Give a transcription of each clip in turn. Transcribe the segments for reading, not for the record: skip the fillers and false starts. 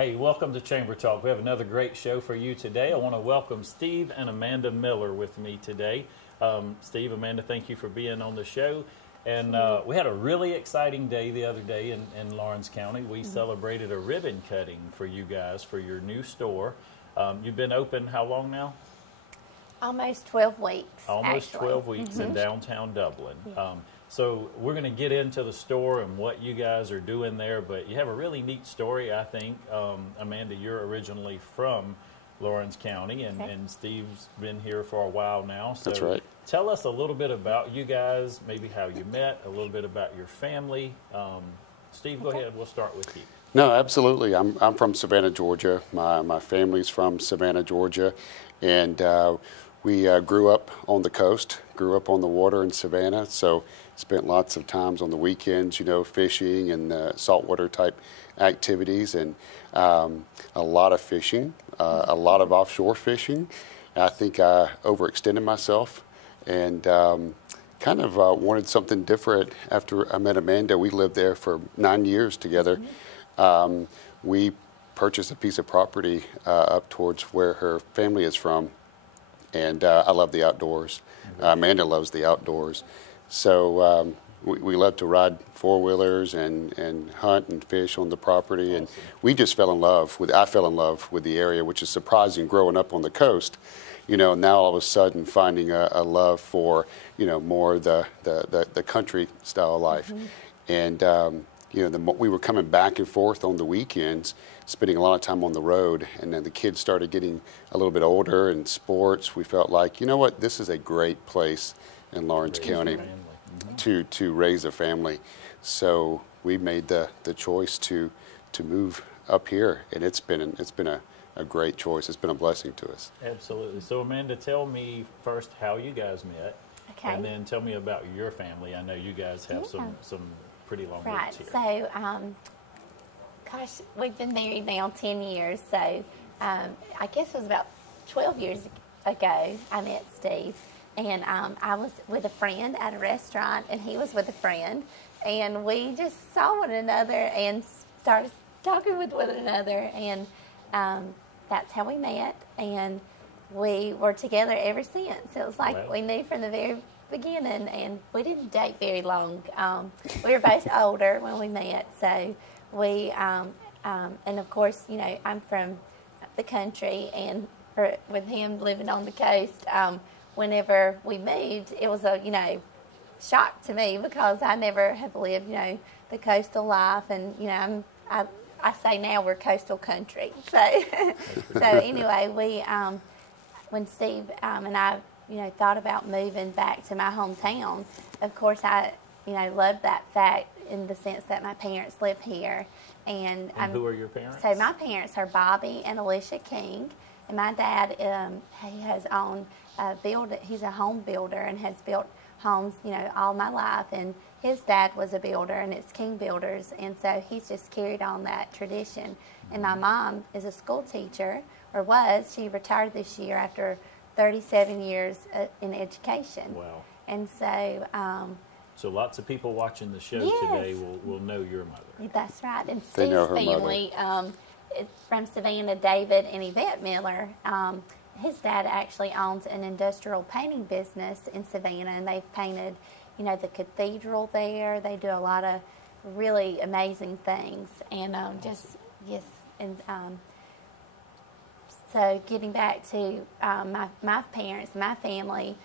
Hey, welcome to Chamber Talk. We have another great show for you today. I want to welcome Steve and Amanda Miller with me today. Steve, Amanda, thank you for being on the show. And we had a really exciting day the other day in Lawrence County. We celebrated a ribbon cutting for you guys for your new store. You've been open how long now? Almost 12 weeks. Almost 12 weeks in downtown Dublin. Yeah. So we're going to get into the store and what you guys are doing there, but you have a really neat story, I think. Amanda, you're originally from Lawrence County, and Steve's been here for a while now. So that's right. Tell us a little bit about you guys, maybe how you met, a little bit about your family. Steve, go ahead. We'll start with you. No, absolutely. I'm from Savannah, Georgia. My family's from Savannah, Georgia, and we grew up on the coast, grew up on the water in Savannah, so spent lots of times on the weekends, fishing and saltwater type activities, and a lot of fishing, a lot of offshore fishing. I think I overextended myself and kind of wanted something different after I met Amanda. We lived there for 9 years together. We purchased a piece of property up towards where her family is from, and I love the outdoors. Amanda loves the outdoors. So we love to ride four-wheelers and hunt and fish on the property, and we just fell in love with, I fell in love with the area, which is surprising growing up on the coast. Now all of a sudden finding a love for, more the country style of life. And, we were coming back and forth on the weekends, spending a lot of time on the road, and then the kids started getting a little bit older and sports. We felt like, this is a great place in Lawrence County to raise a family. So we made the choice to move up here, and it's been a great choice. It's been a blessing to us. Absolutely. So Amanda, tell me first how you guys met, and then tell me about your family. I know you guys have some pretty long roots here. So, gosh, we've been married now 10 years. So I guess it was about 12 years ago I met Steve. And I was with a friend at a restaurant, and he was with a friend. And we just saw one another and started talking with one another. And that's how we met. And we were together ever since. It was like we knew from the very beginning. And we didn't date very long. We were both older when we met. So we, and of course, I'm from the country. And with him living on the coast, whenever we moved, it was a, shock to me because I never have lived, the coastal life. And, I say now we're coastal country. So, so anyway, we, when Steve and I, thought about moving back to my hometown, of course I, loved that fact in the sense that my parents live here. And who are your parents? So my parents are Bobby and Alicia King. And my dad, he has owned he's a home builder and has built homes, all my life. And his dad was a builder, and it's King Builders. And so he's just carried on that tradition. And my mom is a school teacher, or was. She retired this year after 37 years in education. Wow. And so... so lots of people watching the show today will know your mother. That's right. And Steve's family, from Savannah, David and Yvette Miller, his dad actually owns an industrial painting business in Savannah, and they've painted, the cathedral there. They do a lot of really amazing things, and so getting back to my parents, my family,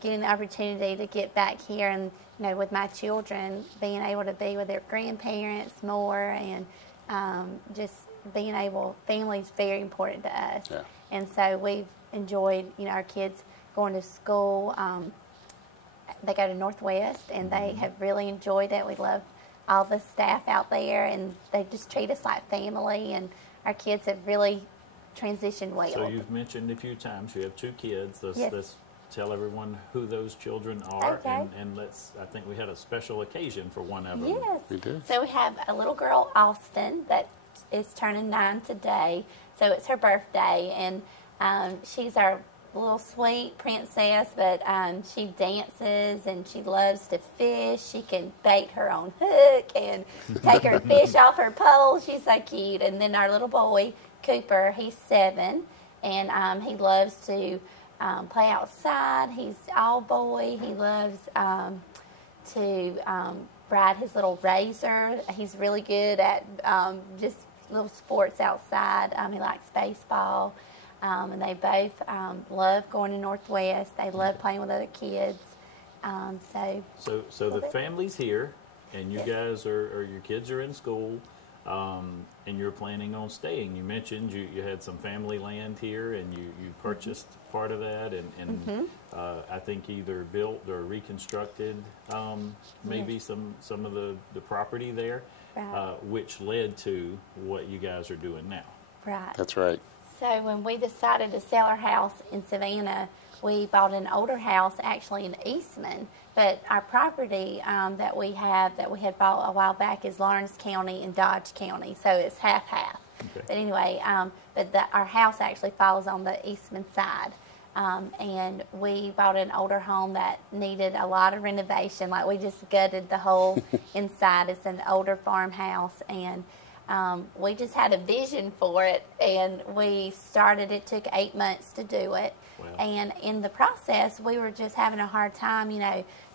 getting the opportunity to get back here and, with my children, being able to be with their grandparents more, and just being able, family is very important to us. Yeah. And so we've enjoyed, our kids going to school. They go to Northwest, and they have really enjoyed it. We love all the staff out there, and they just treat us like family, and our kids have really transitioned well. So you've mentioned a few times you have 2 kids. Let's tell everyone who those children are, and I think we had a special occasion for one of them. Yes, we did. So we have a little girl, Austin, that is turning 9 today. So it's her birthday, and she's our little sweet princess, but she dances and she loves to fish. She can bait her own hook and take her fish off her pole. She's so cute. And then our little boy, Cooper, he's 7, and he loves to play outside. He's all boy. He loves to ride his little razor. He's really good at just little sports outside. He likes baseball. And they both love going to Northwest. They love playing with other kids. So the family's here, and you guys or your kids are in school, and you're planning on staying. You mentioned you had some family land here, and you purchased part of that, and I think either built or reconstructed maybe some of the property there, Right. which led to what you guys are doing now. Right. That's right. So when we decided to sell our house in Savannah, we bought an older house actually in Eastman. But our property that we had bought a while back is Lawrence County and Dodge County, so it's half-half. Okay. But anyway, our house actually falls on the Eastman side. And we bought an older home that needed a lot of renovation. Like, we just gutted the whole inside. It's an older farmhouse, and we just had a vision for it, and we started. It took 8 months to do it. Wow. And in the process, we were just having a hard time,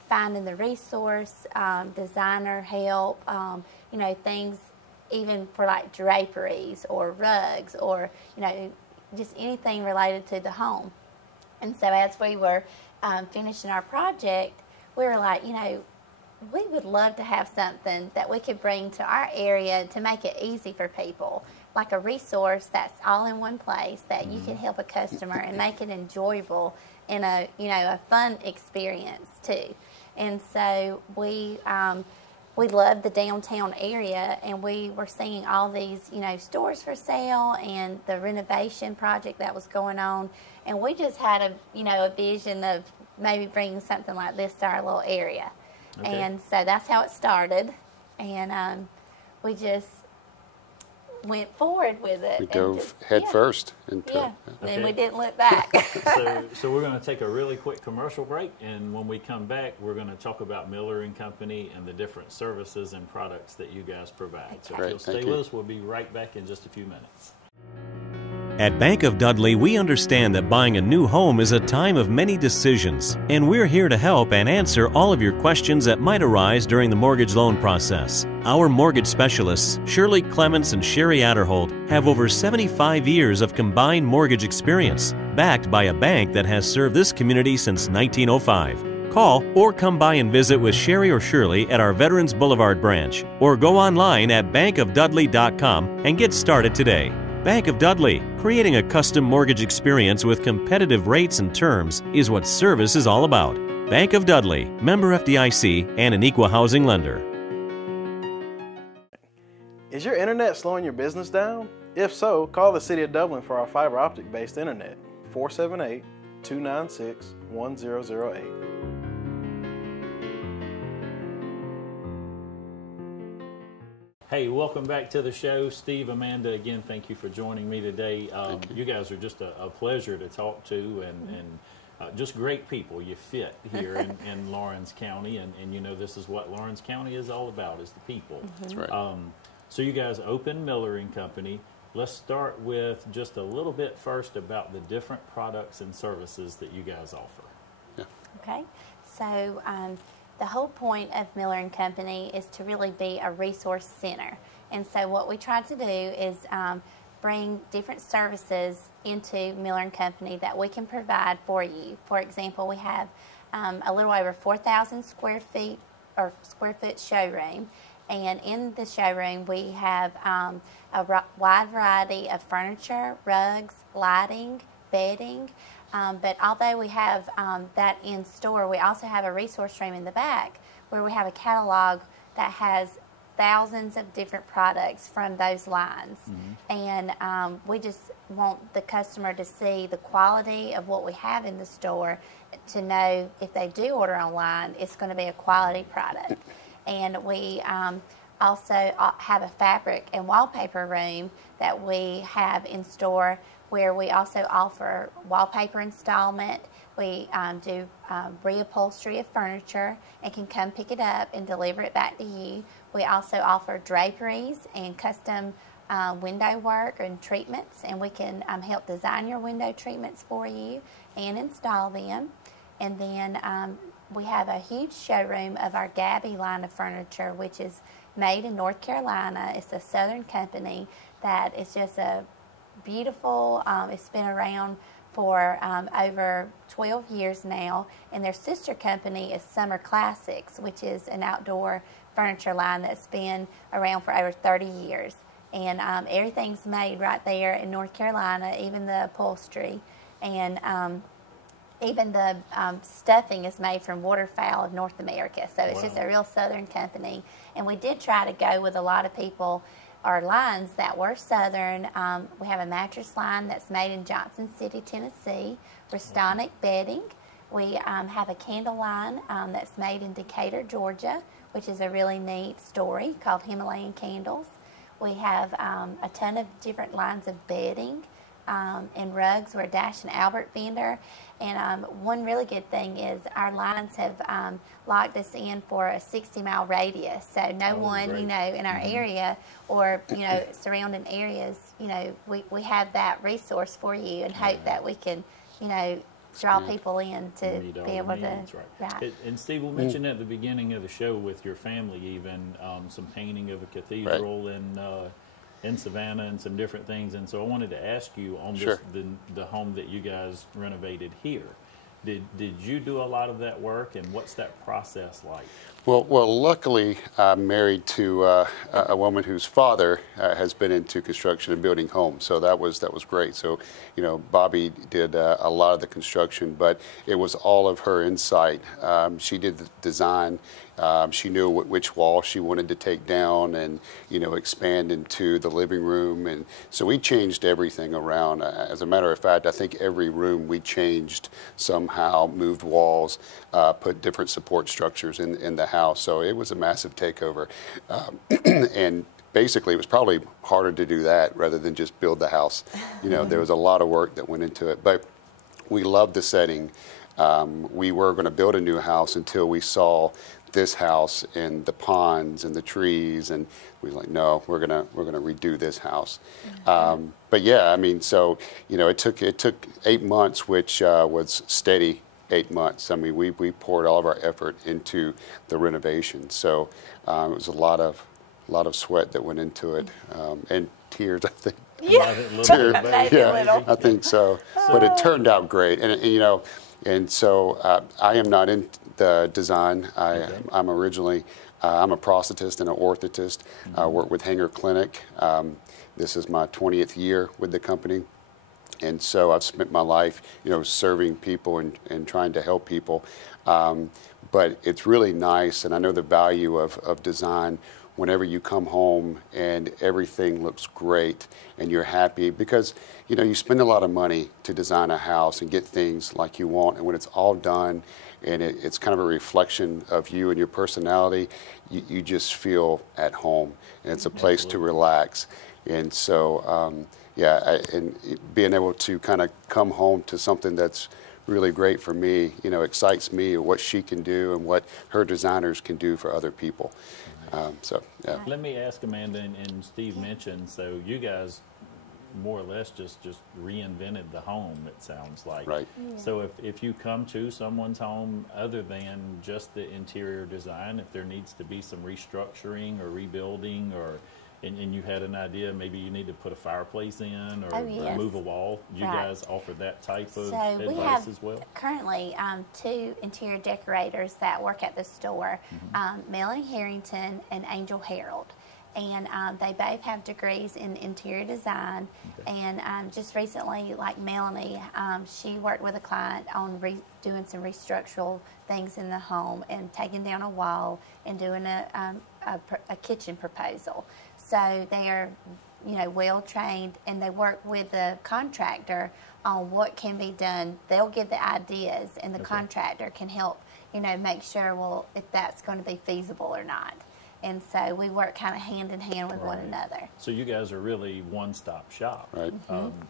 finding the resource, designer help, things even for like draperies or rugs or, just anything related to the home. And so as we were finishing our project, we were like, we would love to have something that we could bring to our area to make it easy for people, like a resource that's all in one place that you can help a customer and make it enjoyable and a fun experience too. And so we loved the downtown area, and we were seeing all these stores for sale and the renovation project that was going on, and we just had a vision of maybe bringing something like this to our little area. Okay. And so that's how it started, and we just went forward with it. We dove head first into it. Okay. And we didn't look back. So we're going to take a really quick commercial break, and when we come back, we're going to talk about Miller and Company and the different services and products that you guys provide. Okay. So Great, if you'll stay thank with you. us, we'll be right back in just a few minutes. At Bank of Dudley, we understand that buying a new home is a time of many decisions, and we're here to help and answer all of your questions that might arise during the mortgage loan process. Our mortgage specialists, Shirley Clements and Sherry Adderholt, have over 75 years of combined mortgage experience, backed by a bank that has served this community since 1905. Call or come by and visit with Sherry or Shirley at our Veterans Boulevard branch, or go online at bankofdudley.com and get started today. Bank of Dudley, creating a custom mortgage experience with competitive rates and terms is what service is all about. Bank of Dudley, member FDIC, and an equal housing lender. Is your internet slowing your business down? If so, call the City of Dublin for our fiber optic based internet, 478-296-1008. Hey, welcome back to the show. Steve, Amanda, again, thank you for joining me today. You guys are just a pleasure to talk to, and just great people. You fit here in Lawrence County, and this is what Lawrence County is all about, is the people. That's right. So you guys opened Miller and Company. Let's start with just a little bit first about the different products and services that you guys offer. Yeah. Okay, so the whole point of Miller and Company is to really be a resource center. And so what we try to do is bring different services into Miller and Company that we can provide for you. For example, we have a little over 4,000 square foot showroom. And in the showroom, we have a wide variety of furniture, rugs, lighting, bedding. But although we have that in store, we also have a resource room in the back where we have a catalog that has thousands of different products from those lines. Mm-hmm. And we just want the customer to see the quality of what we have in the store, to know if they do order online, it's going to be a quality product. And we also have a fabric and wallpaper room that we have in store, where we also offer wallpaper installment. We do reupholstery of furniture and can come pick it up and deliver it back to you. We also offer draperies and custom window work and treatments, and we can help design your window treatments for you and install them. And then we have a huge showroom of our Gabby line of furniture, which is made in North Carolina. It's a Southern company that is just a beautiful, it's been around for over 12 years now, and their sister company is Summer Classics, which is an outdoor furniture line that's been around for over 30 years. And everything's made right there in North Carolina, even the upholstery. And even the stuffing is made from waterfowl of North America. So it's just a real Southern company. And we did try to go with a lot of people, or lines that were Southern. We have a mattress line that's made in Johnson City, Tennessee, Restonic bedding. We have a candle line that's made in Decatur, Georgia, which is a really neat story, called Himalayan Candles. We have a ton of different lines of bedding and rugs. We're a Dash and Albert vendor. And one really good thing is our lines have locked us in for a 60-mile radius. So no one, great. You know, in our area or, you know, surrounding areas, you know, we have that resource for you, and hope that we can, you know, draw people in to Meet all be the able needs, to. right. And Steve, we mentioned at the beginning of the show with your family, even some painting of a cathedral in Savannah and some different things. And so I wanted to ask you on this, the home that you guys renovated here. Did you do a lot of that work, and what's that process like? Well, luckily, I'm married to a woman whose father has been into construction and building homes, so that was great. So, you know, Bobby did a lot of the construction, but it was all of her insight. She did the design. She knew which wall she wanted to take down and, you know, expand into the living room. And so we changed everything around. As a matter of fact, I think every room we changed somehow, moved walls, put different support structures in the house. So it was a massive takeover. And basically, it was probably harder to do that rather than just build the house. You know, there was a lot of work that went into it. But we loved the setting. We were going to build a new house until we saw this house and the ponds and the trees, and we were like, no, we're gonna redo this house. But yeah, I mean, so, you know, it took 8 months, which was steady 8 months. I mean, we poured all of our effort into the renovation. So it was a lot of sweat that went into it, and tears, I think. Yeah, Yeah, I think so. But it turned out great, and you know, and so I am not in the design. I'm originally I'm a prosthetist and an orthotist. I work with Hanger Clinic. This is my 20th year with the company. And so I've spent my life, you know, serving people and trying to help people. But it's really nice, and I know the value of design whenever you come home and everything looks great and you're happy, because, you know, you spend a lot of money to design a house and get things like you want, and when it's all done and it's kind of a reflection of you and your personality, you just feel at home, and it's a place to relax. And so, yeah, and being able to kind of come home to something that's really great for me, you know, excites me, what she can do and what her designers can do for other people. So, yeah. Let me ask Amanda, and Steve mentioned, so you guys more or less just reinvented the home, it sounds like. Right. Yeah. So if you come to someone's home, other than just the interior design, if there needs to be some restructuring or rebuilding, or and you had an idea, maybe you need to put a fireplace in or remove a wall, you guys offer that type of advice as well? Currently 2 interior decorators that work at the store, Melanie Harrington and Angel Harold. And they both have degrees in interior design. And just recently, like Melanie, she worked with a client on doing some restructural things in the home and taking down a wall and doing a kitchen proposal. So they are, you know, well trained, and they work with the contractor on what can be done. They'll give the ideas, and the contractor can help, you know, make sure, well, if that's going to be feasible or not. And so we work kind of hand in hand with one another. So you guys are really one-stop shop. Right.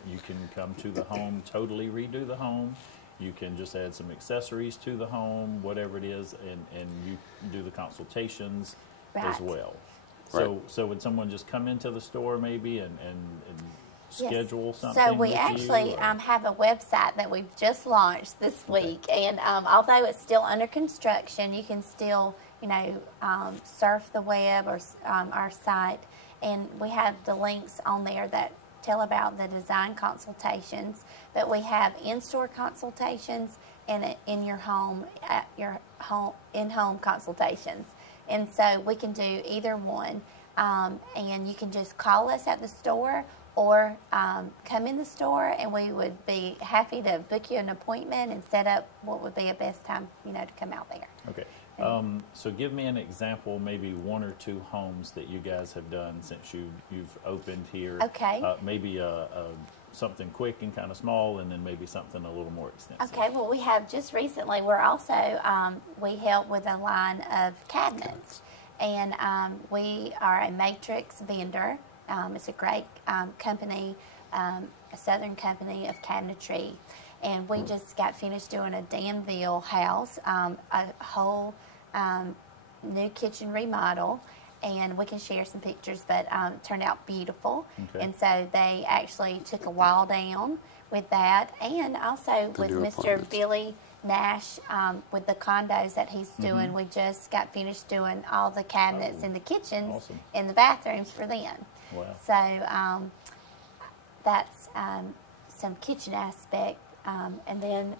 You can come to the home, totally redo the home. You can just add some accessories to the home, whatever it is, and you do the consultations as well. So would someone just come into the store maybe and schedule something? So we with actually you, have a website that we've just launched this week, and although it's still under construction, you can still surf the web or our site, and we have the links on there that tell about the design consultations. But we have in-store consultations and in your home, in-home consultations, and so we can do either one. And you can just call us at the store or come in the store, and we would be happy to book you an appointment and set up what would be a best time, to come out there. Okay. So give me an example, maybe one or two homes that you guys have done since you've opened here. Okay. Maybe something quick and kind of small, and then maybe something a little more extensive. Okay. Well, we have just recently. We're also we help with a line of cabinets, and we are a matrix vendor. It's a great company, a southern company of cabinetry. And we just got finished doing a Danville house, a whole new kitchen remodel, and we can share some pictures, but it turned out beautiful. Okay. And so they actually took a wall down with that, and also with Mr. Billy Nash with the condos that he's doing. We just got finished doing all the cabinets in the kitchens and the bathrooms for them. Wow. So that's some kitchen aspect. And then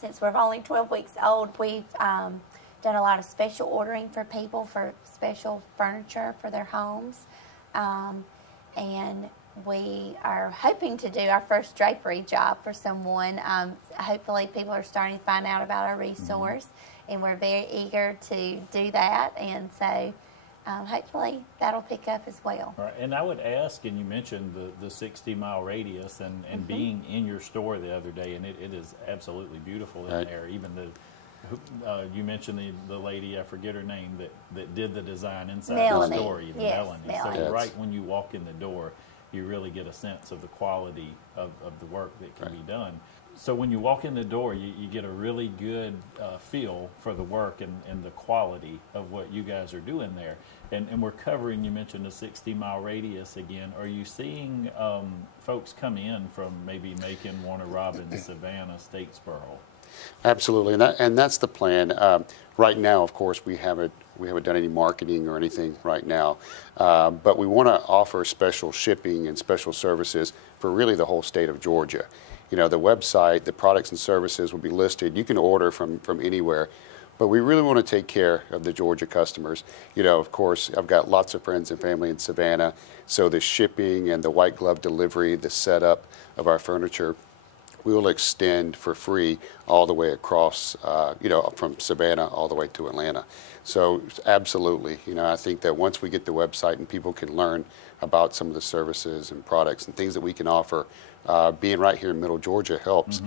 since we're only 12 weeks old, we've done a lot of special ordering for people for special furniture for their homes. And we are hoping to do our first drapery job for someone. Hopefully people are starting to find out about our resource, and we're very eager to do that. And so hopefully that'll pick up as well. All right. And I would ask, and you mentioned the 60-mile radius and being in your store the other day, and it is absolutely beautiful in there. Even you mentioned the lady, I forget her name, that did the design inside the store, even Melanie. So right when you walk in the door, you really get a sense of the quality of the work that can be done. So when you walk in the door, you get a really good feel for the work and the quality of what you guys are doing there. And we're covering, you mentioned a 60-mile radius again. Are you seeing folks come in from maybe Macon, Warner Robins, Savannah, Statesboro? Absolutely, and that's the plan. Right now, of course, we haven't done any marketing or anything right now, but we want to offer special shipping and special services for really the whole state of Georgia. The website, the products and services will be listed. You can order from anywhere, but we really want to take care of the Georgia customers. Of course, I've got lots of friends and family in Savannah, so the shipping and the white glove delivery, the setup of our furniture, we will extend for free all the way across, from Savannah all the way to Atlanta. So absolutely, I think that once we get the website and people can learn about some of the services and products and things that we can offer, being right here in Middle Georgia helps,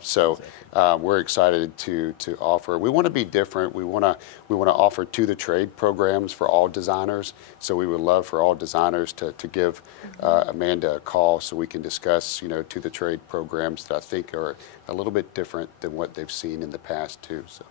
So we're excited to offer. We want to be different. We want to offer to the trade programs for all designers. So we would love for all designers to give Amanda a call so we can discuss, to the trade programs that I think are a little bit different than what they've seen in the past too. So.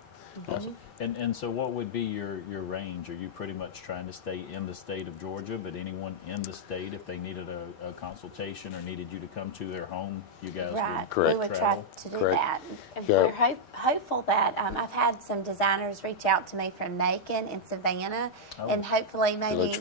Awesome. And so what would be your range? Are you pretty much trying to stay in the state of Georgia, but anyone in the state, if they needed a consultation or needed you to come to their home, you guys would we would try to do that. And we're hopeful that I've had some designers reach out to me from Macon and Savannah, and hopefully maybe,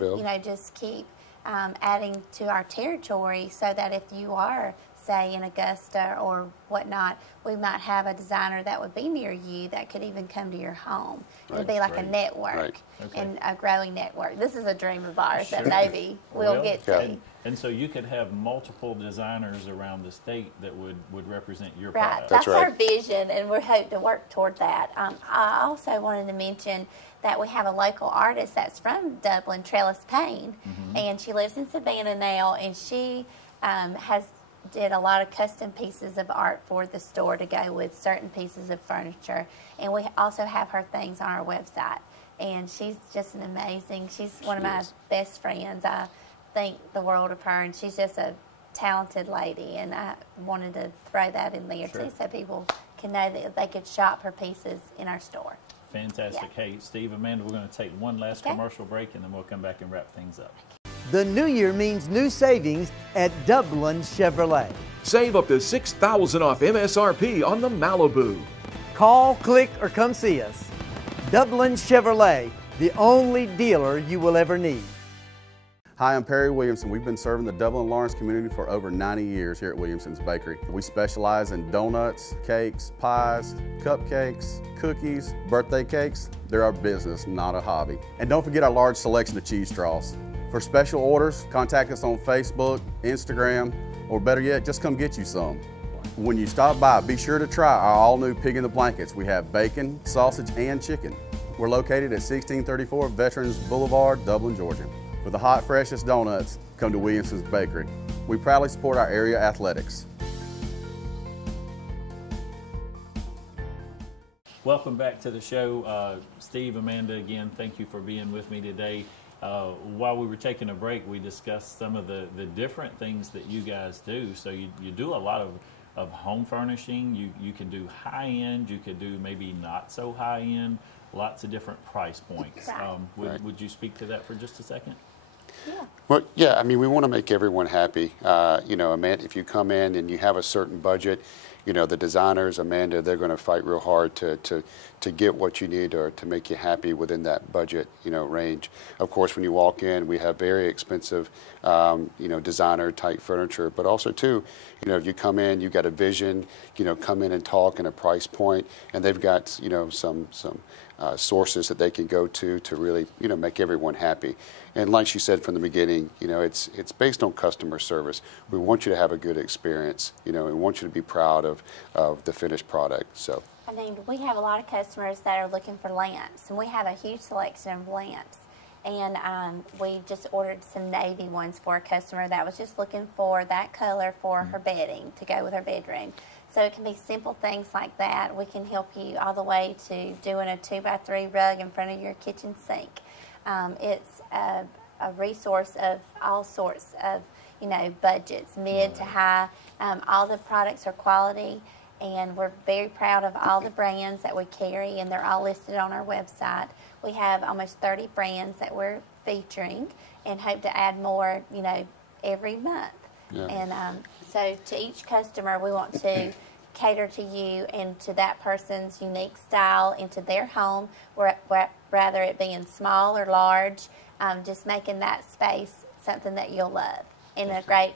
just keep adding to our territory so that if you are, say, in Augusta or whatnot, we might have a designer that would be near you that could even come to your home. It would be like a network and a growing network. This is a dream of ours that maybe we'll get to. And so you could have multiple designers around the state that would represent your product. That's our vision, and we're hoping to work toward that. I also wanted to mention that we have a local artist that's from Dublin, Trellis Payne, and she lives in Savannah now, and she has did a lot of custom pieces of art for the store to go with certain pieces of furniture. And we also have her things on our website. And she's just she's one of my best friends. I think the world of her, and she's just a talented lady. And I wanted to throw that in there too, so people can know that they could shop her pieces in our store. Fantastic. Yeah. Hey, Steve, Amanda, we're going to take one last commercial break, and then we'll come back and wrap things up. The new year means new savings at Dublin Chevrolet. Save up to $6,000 off MSRP on the Malibu. Call, click, or come see us. Dublin Chevrolet, the only dealer you will ever need. Hi, I'm Perry Williamson. We've been serving the Dublin Lawrence community for over 90 years here at Williamson's Bakery. We specialize in donuts, cakes, pies, cupcakes, cookies, birthday cakes. They're our business, not a hobby. And don't forget our large selection of cheese straws. For special orders, contact us on Facebook, Instagram, or better yet, just come get you some. When you stop by, be sure to try our all-new Pig in the Blankets. We have bacon, sausage, and chicken. We're located at 1634 Veterans Boulevard, Dublin, Georgia. For the hot, freshest donuts, come to Williamson's Bakery. We proudly support our area athletics. Welcome back to the show. Steve, Amanda, again, thank you for being with me today. While we were taking a break, we discussed some of the different things that you guys do. So you do a lot of home furnishing. You can do high-end. You could do maybe not so high-end. Lots of different price points. Would you speak to that for just a second? Yeah. Well, yeah, I mean, we want to make everyone happy. You know, Amanda, if you come in and you have a certain budget, you know, the designers, Amanda, they're going to fight real hard to get what you need or to make you happy within that budget, you know, range. Of course, when you walk in, we have very expensive, you know, designer type furniture, but also too, you know, if you come in, you've got a vision, you know, come in and talk and a price point, and they've got, you know, some sources that they can go to really, you know, make everyone happy. And like she said from the beginning, you know, it's based on customer service. We want you to have a good experience, you know, and want you to be proud of the finished product. So. I mean, we have a lot of customers that are looking for lamps, and we have a huge selection of lamps. And we just ordered some navy ones for a customer that was just looking for that color for her bedding to go with her bedroom. So it can be simple things like that. We can help you all the way to doing a 2x3 rug in front of your kitchen sink. It's a resource of all sorts of, you know, budgets, mid to high. All the products are quality, and we're very proud of all the brands that we carry, and they're all listed on our website. We have almost 30 brands that we're featuring and hope to add more, you know, every month. Yeah. And so to each customer, we want to cater to you and to that person's unique style into their home, rather it being small or large, just making that space something that you'll love and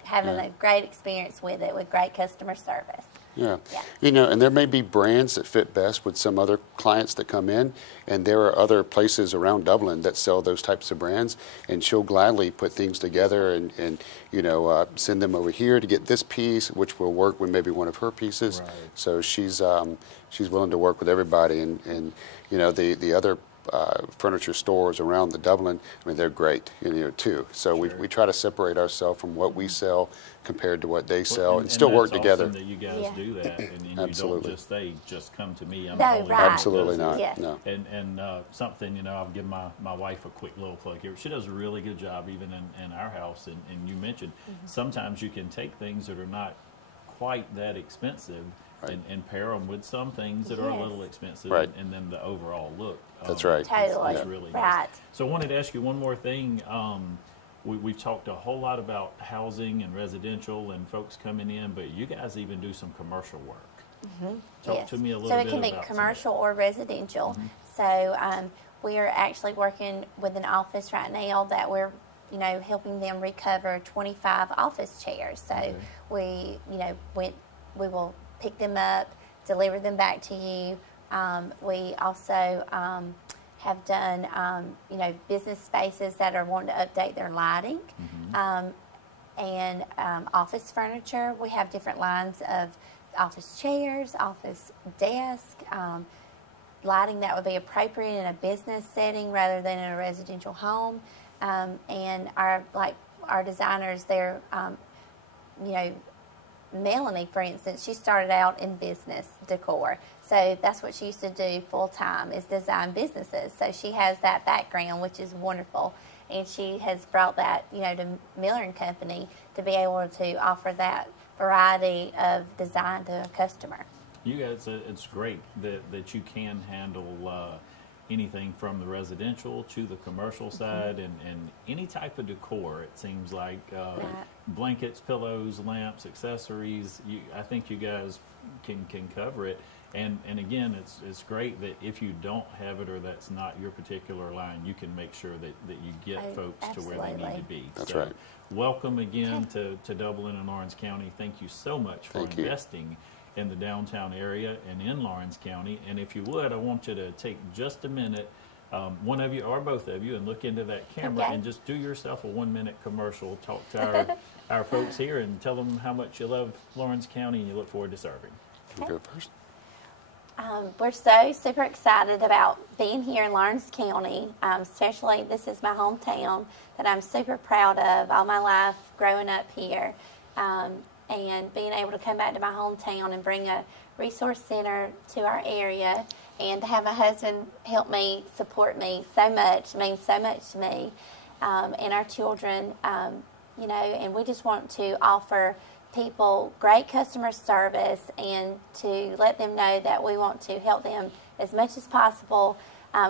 having a great experience with it with great customer service. Yeah. You know, and there may be brands that fit best with some other clients that come in, and there are other places around Dublin that sell those types of brands, and she'll gladly put things together and you know, send them over here to get this piece, which will work with maybe one of her pieces. Right. So she's willing to work with everybody, and you know, the other furniture stores around the Dublin, I mean, they're great, you know, too. So we try to separate ourselves from what we sell compared to what they sell, and still work together. Awesome that you guys do that, and you don't just say, just come to me. I'm no, right. Absolutely not. Yeah. No. And something, you know, I'll give my wife a quick little plug here. She does a really good job even in our house, and you mentioned sometimes you can take things that are not quite that expensive. Right. And pair them with some things that are a little expensive, right. and then the overall look. That's right. Totally. Is really right. Nice. So I wanted to ask you one more thing. We've talked a whole lot about housing and residential and folks coming in, but you guys even do some commercial work. Talk to me a little bit about So it can be commercial or residential. So we are actually working with an office right now that we're, you know, helping them recover 25 office chairs. So we will pick them up, deliver them back to you. We also have done, you know, business spaces that are wanting to update their lighting, and office furniture. We have different lines of office chairs, office desk, lighting that would be appropriate in a business setting rather than in a residential home. And our designers, they're, you know, Melanie, for instance, she started out in business decor. So that's what she used to do full time, is design businesses. So she has that background, which is wonderful. And she has brought that, you know, to Miller and Company to be able to offer that variety of design to a customer. You guys, it's great that you can handle anything from the residential to the commercial side, and any type of decor. It seems like blankets, pillows, lamps, accessories. I think you guys can cover it. And again, it's great that if you don't have it or that's not your particular line, you can make sure that you get folks absolutely. to where they need to be. That's so right. Welcome again to Dublin and Lawrence County. Thank you so much for investing in the downtown area and in Lawrence County. And if you would, I want you to take just a minute, one of you or both of you, and look into that camera and just do yourself a 1-minute commercial. Talk to our folks here and tell them how much you love Lawrence County and you look forward to serving. You go first. We're so super excited about being here in Lawrence County, especially this is my hometown that I'm super proud of all my life growing up here. And being able to come back to my hometown and bring a resource center to our area, and to have my husband help me, support me so much, means so much to me, and our children, you know, and we just want to offer people great customer service and to let them know that we want to help them as much as possible,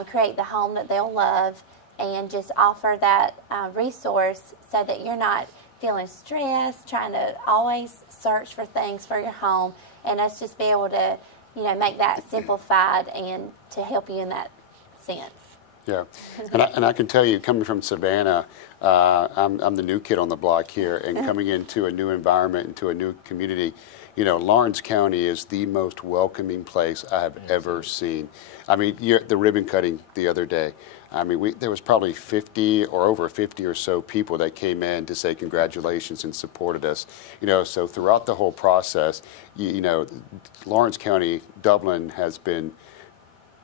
create the home that they'll love, and just offer that resource so that you're not feeling stressed, trying to always search for things for your home, and us just be able to, you know, make that simplified and to help you in that sense. Yeah, and I can tell you, coming from Savannah, I'm the new kid on the block here, and coming into a new environment, into a new community, you know, Lawrence County is the most welcoming place I have ever seen. I mean, the ribbon cutting the other day, I mean, there was probably 50 or over 50 or so people that came in to say congratulations and supported us. You know, so throughout the whole process, you know, Lawrence County, Dublin has been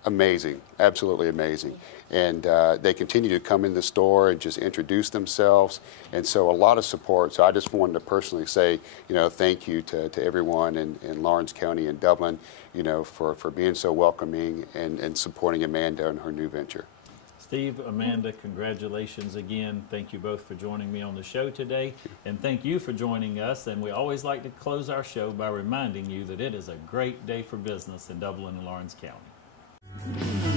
amazing, absolutely amazing. And they continue to come in the store and just introduce themselves. And so a lot of support. So I just wanted to personally say, you know, thank you to everyone in Lawrence County and Dublin, you know, for being so welcoming and supporting Amanda in her new venture. Steve, Amanda, congratulations again. Thank you both for joining me on the show today. And thank you for joining us. And we always like to close our show by reminding you that it is a great day for business in Dublin and Lawrence County.